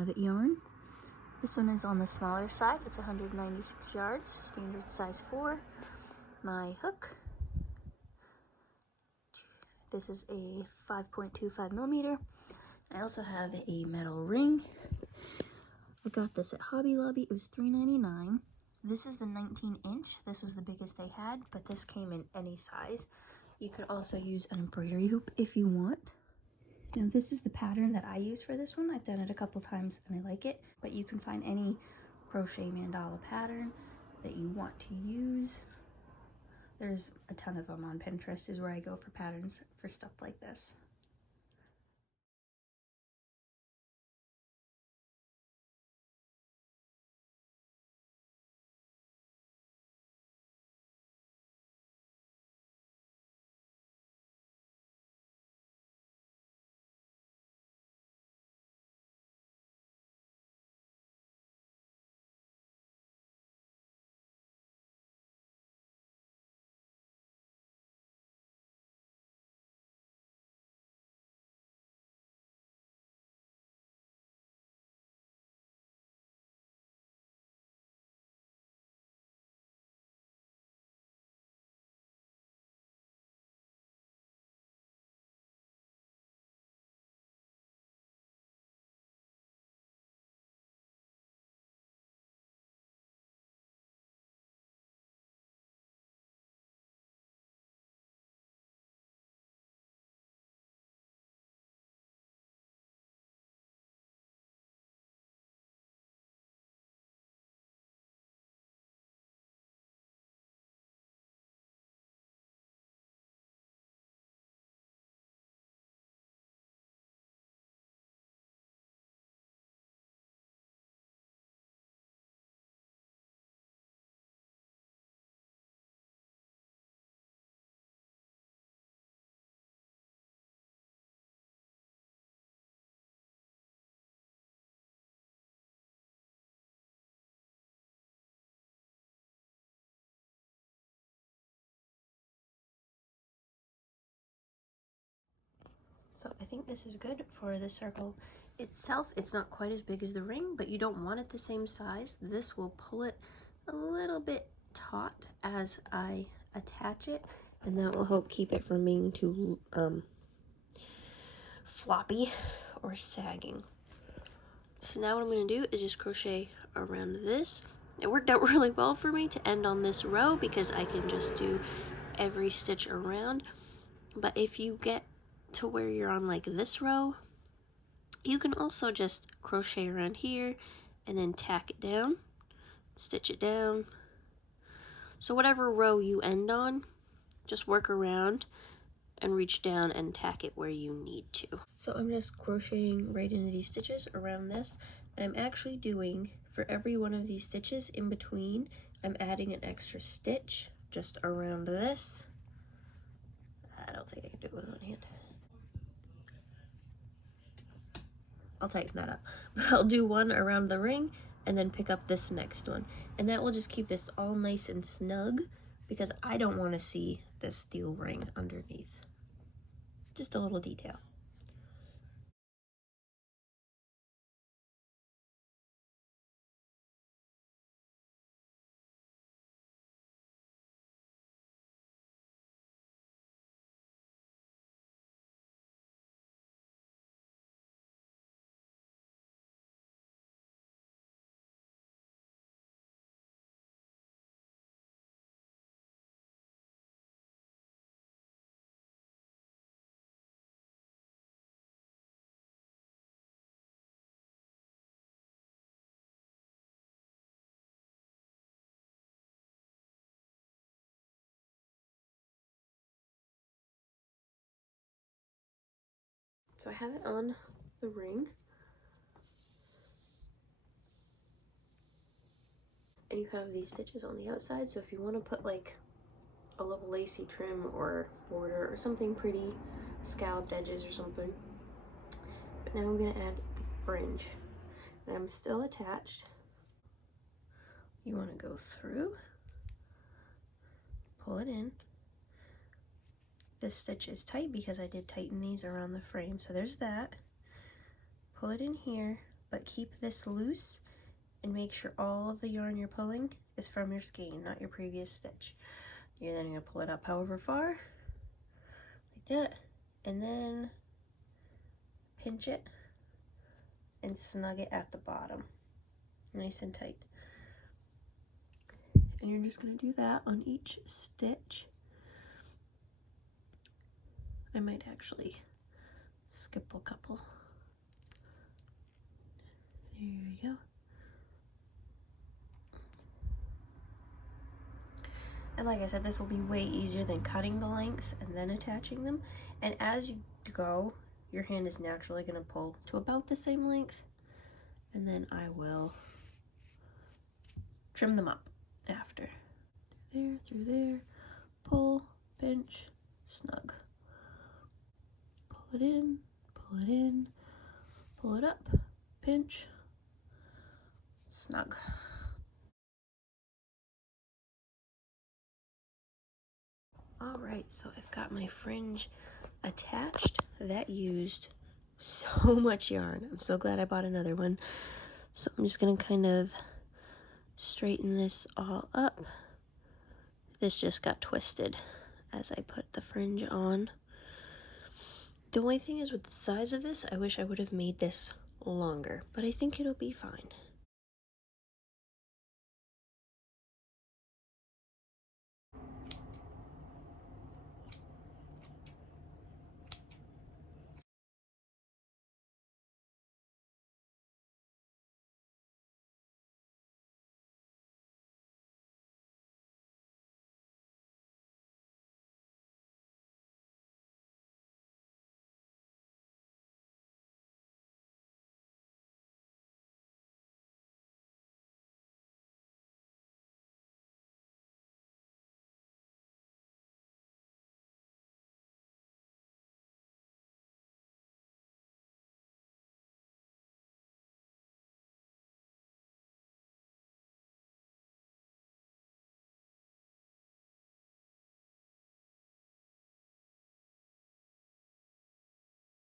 have yarn. This one is on the smaller side. It's 196 yards, standard size 4. My hook. This is a 5.25 millimeter. I also have a metal ring. I got this at Hobby Lobby. It was $3.99. This is the 19-inch. This was the biggest they had, but this came in any size. You could also use an embroidery hoop if you want. Now this is the pattern that I use for this one. I've done it a couple times and I like it, but you can find any crochet mandala pattern that you want to use. There's a ton of them on Pinterest is where I go for patterns for stuff like this. So I think this is good for the circle itself. It's not quite as big as the ring, but you don't want it the same size. This will pull it a little bit taut as I attach it, and that will help keep it from being too floppy or sagging. So now what I'm going to do is just crochet around this. It worked out really well for me to end on this row because I can just do every stitch around. But if you get to where you're on like this row, you can also just crochet around here and then tack it down, stitch it down. So whatever row you end on, just work around and reach down and tack it where you need to. So I'm just crocheting right into these stitches around this, and I'm actually doing, for every one of these stitches in between, I'm adding an extra stitch just around this. I don't think I can do it with one hand. I'll tighten that up. But I'll do one around the ring and then pick up this next one. And that will just keep this all nice and snug because I don't want to see this steel ring underneath. Just a little detail. So I have it on the ring. And you have these stitches on the outside, so if you want to put like a little lacy trim or border or something pretty, scalloped edges or something. But now I'm going to add the fringe. And I'm still attached. You want to go through, pull it in. This stitch is tight because I did tighten these around the frame, so there's that. Pull it in here, but keep this loose and make sure all of the yarn you're pulling is from your skein, not your previous stitch. You're then gonna pull it up however far, like that, and then pinch it and snug it at the bottom, nice and tight. And you're just gonna do that on each stitch. I might actually skip a couple. There we go. And like I said, this will be way easier than cutting the lengths and then attaching them. And as you go, your hand is naturally going to pull to about the same length. And then I will trim them up after. Through there, pull, pinch, snug. Pull it in, pull it up, pinch, snug. Alright, so I've got my fringe attached. That used so much yarn. I'm so glad I bought another one. So I'm just going to kind of straighten this all up. This just got twisted as I put the fringe on. The only thing is with the size of this, I wish I would have made this longer, but I think it'll be fine.